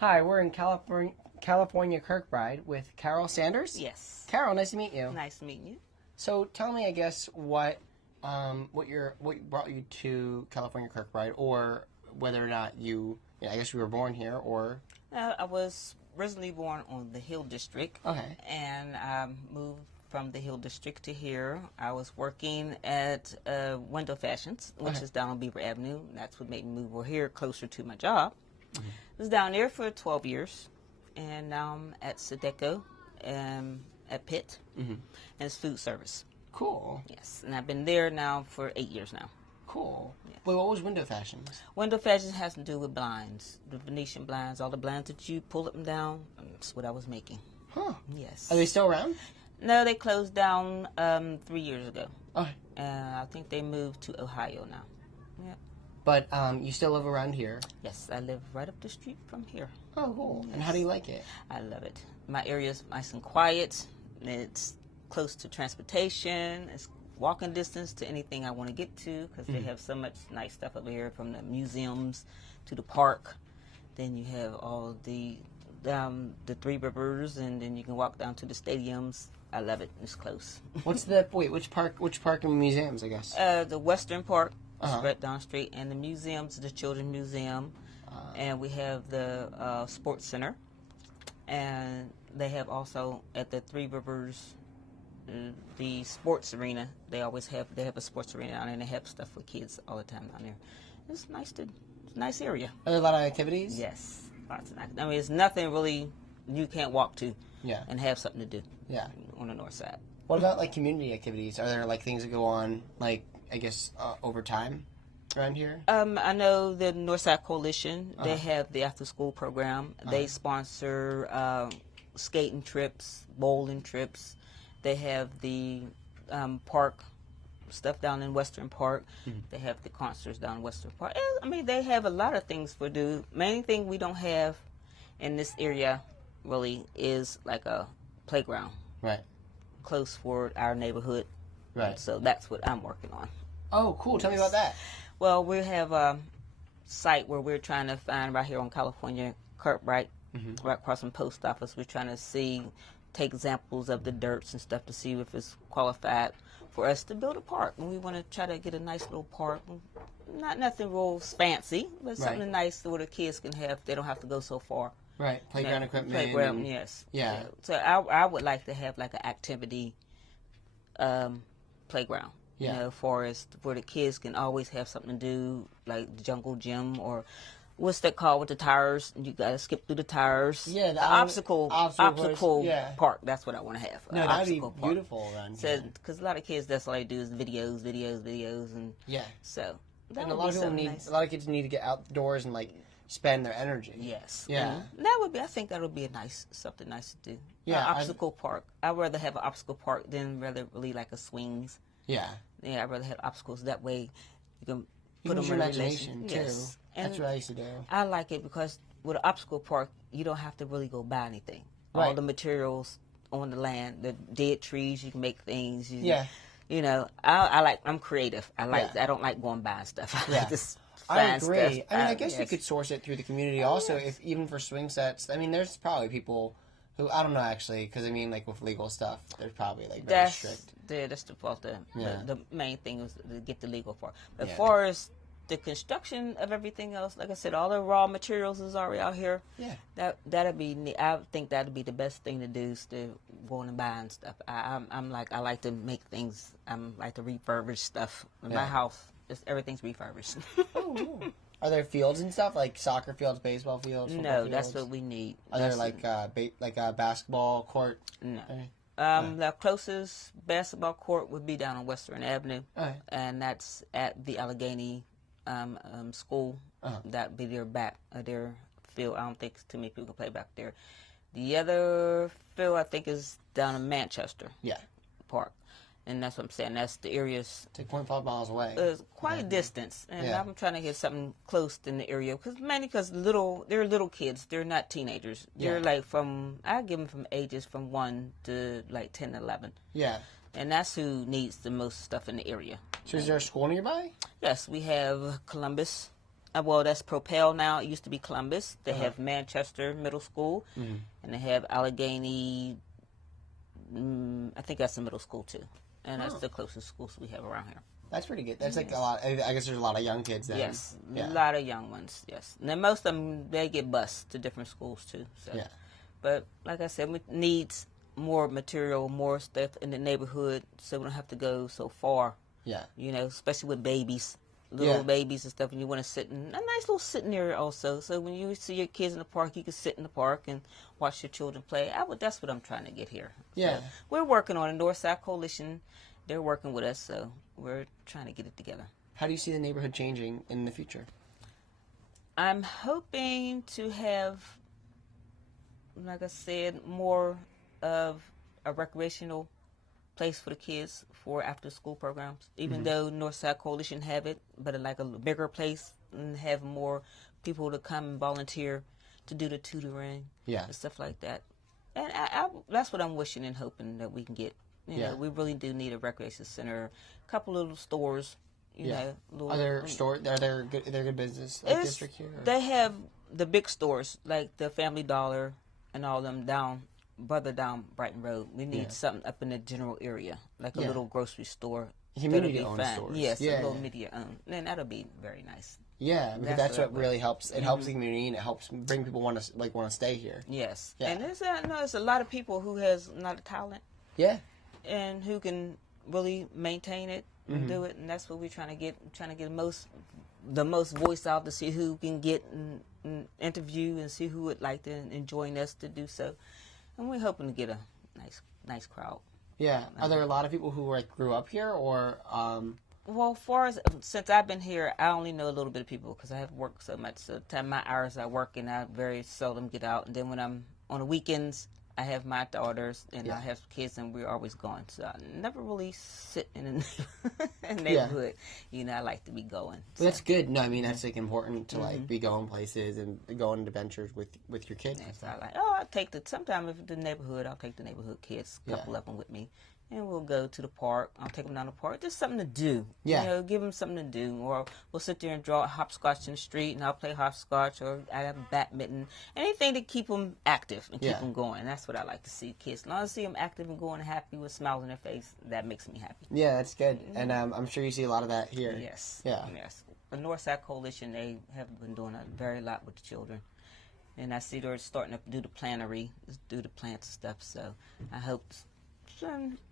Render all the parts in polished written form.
Hi, we're in California-Kirkbride with Carol Sanders. Yes. Carol, nice to meet you. Nice meeting you. So tell me, I guess, what brought you to California-Kirkbride, or whether or not I guess you were born here, or... I was originally born on the Hill District. Okay. And I moved from the Hill District to here. I was working at Window Fashions, which is down on Beaver Avenue. That's what made me move over here, closer to my job. I was down there for 12 years, and now I'm at Sedeco at Pitt, and it's food service. Cool. Yes, and I've been there now for 8 years now. Cool. Yes. Wait, what was Window Fashions? Window Fashions has to do with blinds, the Venetian blinds, all the blinds that you pull them down. That's what I was making. Huh. Yes. Are they still around? No, they closed down 3 years ago. Okay. I think they moved to Ohio now. Yeah. But you still live around here? Yes, I live right up the street from here. Oh, cool. Yes. And how do you like it? I love it. My area is nice and quiet. It's close to transportation. It's walking distance to anything I want to get to, because they have so much nice stuff over here, from the museums to the park. Then you have all the Three Rivers, and then you can walk down to the stadiums. I love it. It's close. Which park and museums, I guess? The Western Park, right down the street, and the museums, the Children's Museum, and we have the Sports Center, and they have also at the Three Rivers the sports arena. They have a sports arena down there, and they have stuff for kids all the time down there. It's a nice area. Are there a lot of activities? Yes, lots of activities. I mean, it's nothing really you can't walk to. Yeah. And have something to do. Yeah. On the north side. What about like community activities? Are there like things that go on, like I guess over time around here? I know the Northside Coalition. They have the after school program. They sponsor skating trips, bowling trips. They have the park stuff down in Western Park. They have the concerts down in Western Park. I mean, they have a lot of things for do. Main thing we don't have in this area really is like a playground. Right. Close for our neighborhood. Right. So that's what I'm working on. Oh, cool. Tell me about that. Well, we have a site where we're trying to find right here on California-Kirkbride, right across from post office. We're trying to take examples of the dirts and stuff to see if it's qualified for us to build a park. And we want to try to get a nice little park. Not nothing real fancy, but something nice where the kids can have. They don't have to go so far. Right, playground equipment. Playground, yes. Yeah. So I would like to have like an activity playground. Yeah. You know, forest where the kids can always have something to do, like the jungle gym, or what's that called with the tires? You gotta skip through the tires. Yeah, the obstacle park. That's what I want to have. No, that'd be beautiful around here. Because a lot of kids, that's all they do is videos, and so. And a lot of kids need to get outdoors and like spend their energy. Yes. Yeah. And that would be. I think that would be something nice to do. Yeah. Obstacle park. I'd rather have an obstacle park than really like a swings. Yeah. Yeah, I'd rather have obstacles. That way, you can put them in imagination too. Yes. That's what I used to do. I like it because with an obstacle park, you don't have to really go buy anything. Right. All the materials on the land, the dead trees, you can make things. You know, I'm creative. I don't like going buying stuff. I like this. I agree. Stuff. I mean, I guess you could source it through the community also, if even for swing sets. I mean, there's probably people who, I don't know actually, because I mean, like with legal stuff, there's probably like very strict. Yeah, that's the fault. The main thing is to get the legal part. But as far as the construction of everything else, like I said, all the raw materials is already out here. Yeah. That'd be. I think that'd be the best thing to do is to go and buy and stuff. I like to make things. I like to refurbish stuff. In my house, everything's refurbished. Oh, cool. Are there fields and stuff like soccer fields, baseball fields? No, fields? that's what we need. Are there like a basketball court? No. The closest basketball court would be down on Western Avenue, and that's at the Allegheny school. That'd be their field. I don't think too many people can play back there. The other field I think is down in Manchester Park, and that's what I'm saying. That's the areas. It's like 0.5 miles away. It's quite a distance, and I'm trying to get something close in the area because they're little kids. They're not teenagers. They're like I give them from ages from 1 to like 10, 11. Yeah. And that's who needs the most stuff in the area. So is there a school nearby? Yes, we have Columbus Well, that's Propel now. It used to be Columbus. They have Manchester Middle School, and they have Allegheny. I think that's a middle school too, and that's the closest schools we have around here. That's pretty good. That's like a lot. I guess there's a lot of young kids then. Yes, a lot of young ones. Yes, and then most of them they get bused to different schools too. So. Yeah, but like I said, we need more material, more stuff in the neighborhood, so we don't have to go so far. Yeah, you know, especially with babies, little babies and stuff, and you want to sit in a nice little sitting area also. So when you see your kids in the park, you can sit in the park and watch your children play. That's what I'm trying to get here. Yeah, so we're working on it. Northside Coalition, they're working with us, so we're trying to get it together. How do you see the neighborhood changing in the future? I'm hoping to have, like I said, more of a recreational place for the kids for after school programs. Even though Northside Coalition have it, but like a bigger place and have more people to come and volunteer to do the tutoring and stuff like that. And that's what I'm wishing and hoping that we can get. You know, we really do need a recreation center, a couple little stores. You know, little, are there stores? Are there good business district here? Or? They have the big stores like the Family Dollar and all them further down Brighton Road. We need something up in the general area, like a little grocery store. Community-owned stores. Yes, a little media-owned. And that'll be very nice. Yeah, because that's what really helps. It helps the community, and it helps bring people want to stay here. Yes, and there's a lot of people who has a lot of talent. Yeah. And who can really maintain it and do it, and that's what we're trying to get. Trying to get the most voice out to see who can get and interview and see who would like to and join us to do so. And we're hoping to get a nice crowd. Yeah. Are there a lot of people who grew up here, or? Well, since I've been here, I only know a little bit of people because I have worked so much. So my hours I work, and I very seldom get out. And then when I'm on the weekends, I have my daughters, and I have kids, and we're always going. So I never really sit in a neighborhood. You know, I like to be going. So. Well, that's good. No, I mean, that's important to be going places and going on adventures with your kids. So sometimes if the neighborhood, I'll take the neighborhood kids, a couple of them with me. And we'll go to the park. I'll take them down the park. Just something to do. Yeah. You know, give them something to do. Or we'll sit there and draw hopscotch in the street, and I'll play hopscotch, or I have a badminton. Anything to keep them active and keep them going. That's what I like to see kids. As long as I see them active and going happy with smiles on their face, that makes me happy. Yeah, that's good. And I'm sure you see a lot of that here. Yes. Yeah. Yes. The Northside Coalition, they have been doing a very lot with the children. And I see they're starting to do the plannery, do the plants and stuff. So I hope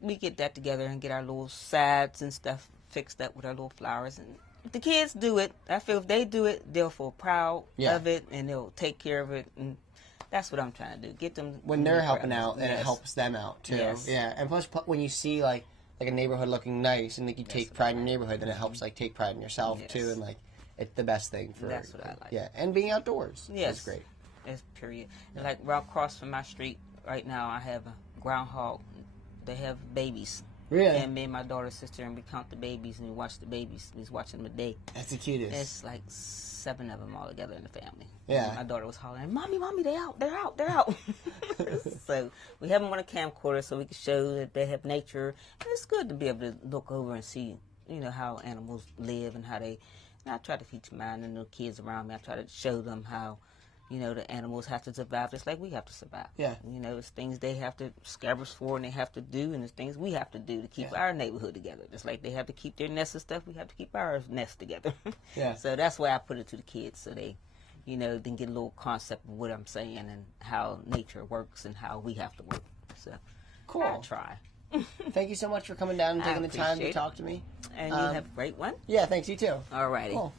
we get that together and get our little sides and stuff fixed up with our little flowers. And if the kids do it, I feel if they do it, they'll feel proud of it, and they'll take care of it. And that's what I'm trying to do. Get them when they're helping out, and it helps them out too. Yes. Yeah, and plus when you see like a neighborhood looking nice, and you take pride in your neighborhood, then it helps take pride in yourself too, and it's the best thing for. That's what I like. Yeah, and being outdoors. Yes, that's great. That's period. And like right across from my street right now, I have a groundhog. They have babies. Really? And me and my daughter sit there and we count the babies and we watch the babies. He's watching them a day. That's the cutest. It's like 7 of them all together in the family. Yeah. And my daughter was hollering, Mommy, they're out. So we have them on a camcorder so we can show that they have nature. And it's good to be able to look over and see, how animals live and how they. And I try to teach mine and the kids around me. I try to show them how. The animals have to survive just like we have to survive. Yeah. It's things they have to scavenge for and they have to do, and it's things we have to do to keep our neighborhood together. Just like they have to keep their nest and stuff, we have to keep our nest together. Yeah. So that's why I put it to the kids so they, then get a little concept of what I'm saying and how nature works and how we have to work. So cool. I try. Thank you so much for coming down and taking the time to talk to me. And you have a great one. Yeah, thanks. You too. All righty. Cool.